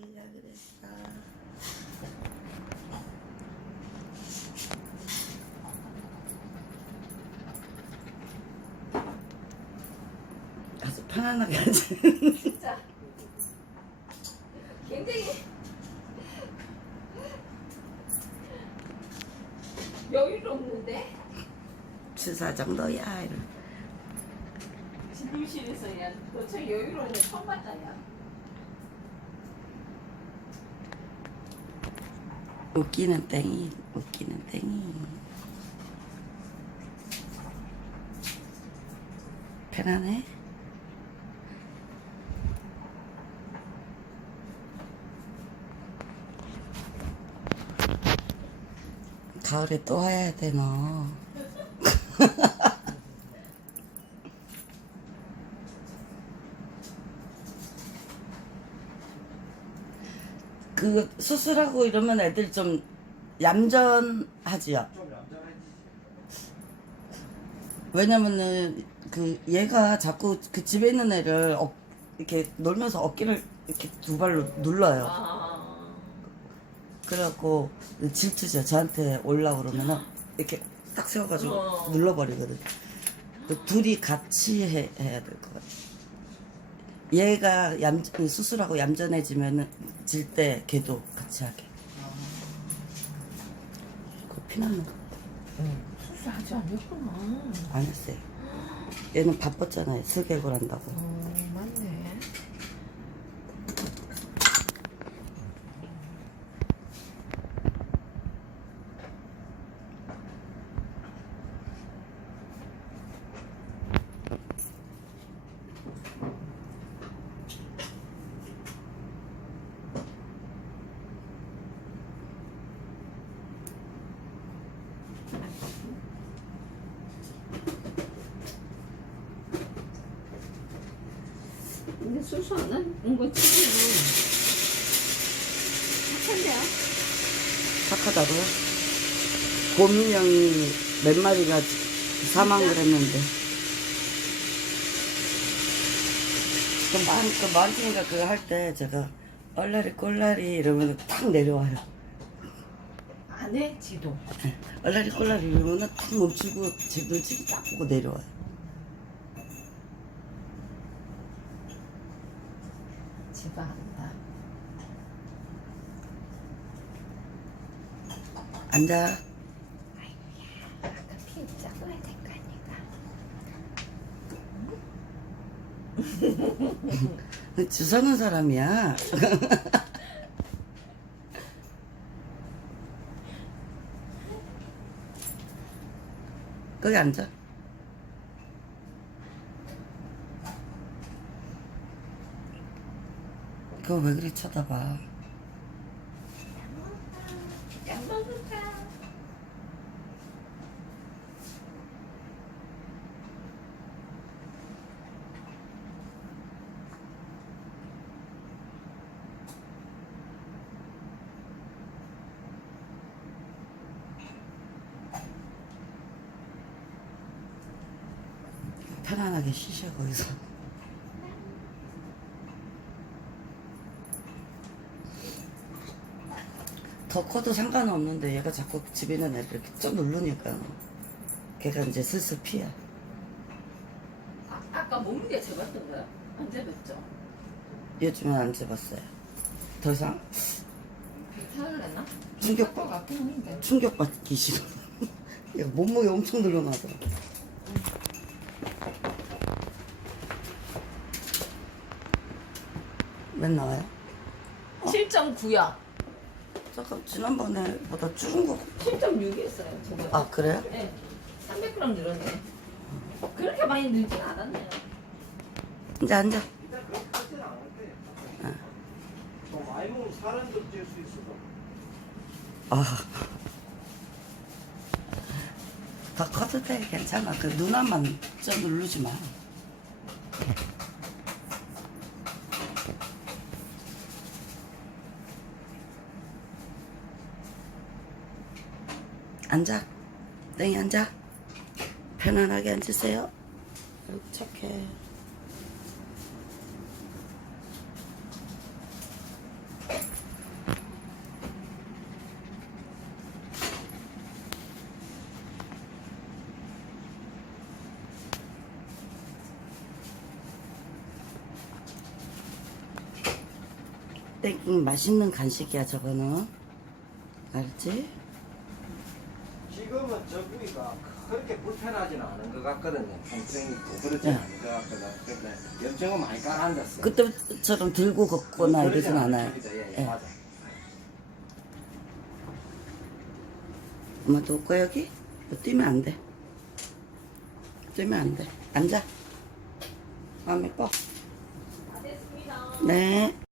네가 그랬어. 아주 편안하게 하지. 진짜 굉장히 여유롭는데 주사 정도야. 이런. 진료실에서 야 도대체 여유로운 거 처음 봤다야 웃기는 땡이, 웃기는 땡이. 편안해? 가을에 또 와야 돼, 너. 그 수술하고 이러면 애들 좀 얌전하지요. 왜냐면은 그 얘가 자꾸 그 집에 있는 애를 어, 이렇게 놀면서 어깨를 이렇게 두 발로 눌러요. 아 그래갖고 질투죠. 저한테 올라 그러면은 이렇게 딱 세워가지고 어. 눌러버리거든. 그 둘이 같이 해, 해야 될 것 같아. 얘가 얌 수술하고 얌전해지면은 질때 걔도 같이 하게. 그 피나는 거. 수술 아직 안 했구나 안 했어요. 얘는 바빴잖아요. 슬개골 한다고. 어 맞네 근데 수술 안 한거 치고는 착한데요? 착하다고요? 곰인형이 몇 마리가 사망을 했는데. 그 만, 그 만지니까 그거 할 때 제가 얼라리 꼴라리 이러면 탁 내려와요. 안해 지도 네. 얼라리 꼴라리 이러면 탁 멈추고 제 눈치를 딱 보고 내려와요. 지가 안다 앉아. 아까 피 짜줘야 될 거 아니까 주사는 사람이야. 거기 앉아. 그거 왜 그리 쳐다봐? 편안하게 쉬셔 거기서. 더 커도 상관은 없는데 얘가 자꾸 집에 있는 애를 이렇게 좀 누르니까 걔가 이제 슬슬 피해. 아, 아까 몸무게 재봤던 거야? 안 재봤죠? 요즘은 안 재봤어요. 더 이상 괜찮아 그랬나? 충격 것 같긴 한데 충격받기 싫어. 얘가 몸무게 엄청 늘어나더라. 맨 나와요? 7.9야 잠깐 지난번에 보다 줄은 거. 7.6이었어요 저거 아 그래요? 네 300g 늘었네 그렇게 많이 늘진 않았네요 이제 앉아. 더 많이 먹으면 살은 좀찔수 있어서. 아. 더 커도 돼 괜찮아. 그 누나만 좀 누르지 마. 앉아. 땡이 앉아. 편안하게 앉으세요. 착해. 땡 음, 맛있는 간식이야 저거는 알지? 지금은 저 부위가 그렇게 불편하지는 않은 것 같거든요. 통증이 있고 그렇지 네. 않은 것 같거든. 근데 염증은 많이 깔아앉았어요. 그때처럼 들고 걷거나 그러지 이러진 않아요 예, 예, 예. 맞아. 엄마 놓을 거야 여기? 너 뛰면 안 돼 뛰면 안 돼 앉아 마음이 뻐다 됐습니다. 네